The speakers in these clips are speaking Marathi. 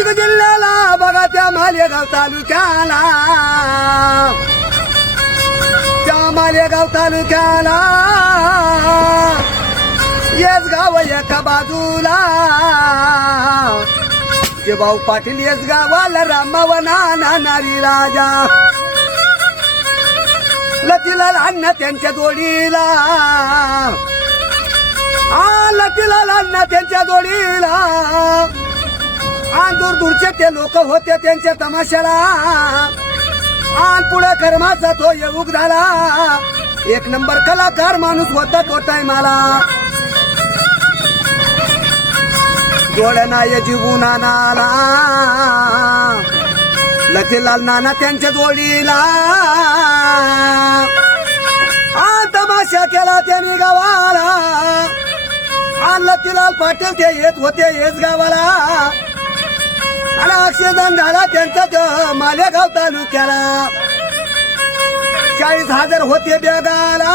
नाशिक जिल्ह्याला बघा त्या मालेगाव तालुक्याला, त्या मालेगाव तालुक्याला येस गाव एका बाजूला, जे भाऊ पाटील येस गावाला रामावना नारी राजा, लतीलाल अण्णा त्यांच्या जोडीला, लतीलाल अण्णा त्यांच्या जोडीला, दूर दूरचे ते लोक होते त्यांच्या तमाशाला, पुढे कर्माचा तो येऊक झाला, एक नंबर कलाकार माणूस होता तो टायमाला, जोडना ये जीवू नानाला, लतीलाल नाना त्यांच्या जोडीला, तमाशा केला त्यांनी गावाला, लतीलाल पाटील ते येत होते येस गावाला, आणि अक्षरदान झाला त्यांचा मालेगाव तालुक्याला, 40,000 होते बेगाला,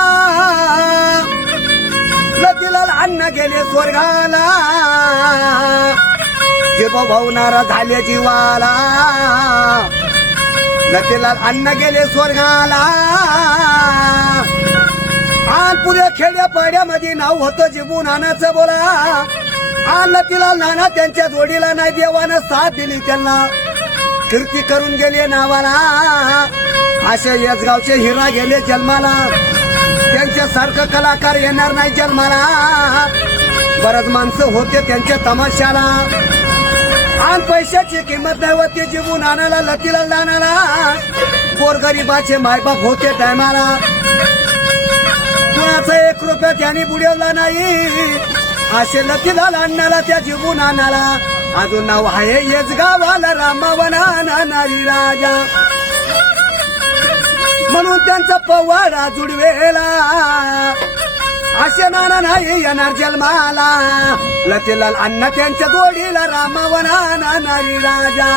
लतीलाल अण्णा गेले स्वर्गाला, जे भाऊ नाराज झाले जीवाला, लतीलाल अण्णा गेले स्वर्गाला, पुऱ्या खेड्या पाड्यामध्ये नाव होतं जिबू नानाचं बोला, लतीलाल नाना त्यांच्या जोडीला नाही देवानं साथ दिली त्यांना, कीर्ती करून गेले नावाला, असे येसगावचे हिरा गेले जन्माला, त्यांच्यासारखं कलाकार येणार नाही जन्माला, बरंच माणसं होते त्यांच्या तमाशाला, पैशाची किंमत नाही होती जिबू नानाला, लतीलाल नानाला, गोरगरिबाचे मायबाप होते टायमाला, कुणाचा 1 रुपया त्यांनी बुडवला नाही, असे लतीलाल अण्णाला त्या जिबू नानाला अजून नाव आहे येस गावाला रामावना नारी राजा, म्हणून त्यांचा पवाडा जुडवेला, असे नाना नाही येणार जन्माला, लतीलाल अण्णा त्यांच्या जोडीला रामावना नारी राजा,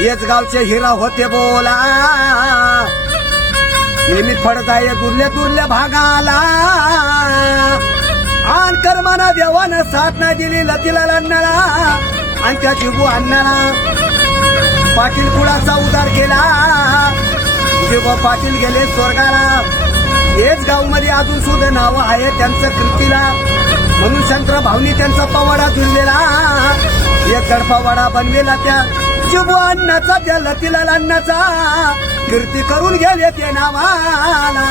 येस गावचे हिरा होते बोला, नेहमी फडताय दुर्ल्या दुर्ल्या भागाला, कर्माना देवानं साथ नाही दिली लतीलाल अण्णाला, आणि त्या जिबू अण्णाला पाटील कुळाचा उद्धार केला, जेव्हा पाटील गेले स्वर्गाला, हेच गाव मध्ये अजून सुद्धा नाव आहे त्यांचं कीर्तीला, म्हणून शंकर भाऊनी त्यांचा पवाडा जुळलेला, एक गडपवाडा बनवेला त्या जिबू अण्णाचा, त्या लतीलाल अण्णाचा, कीर्ती करून गेले ते नावाला.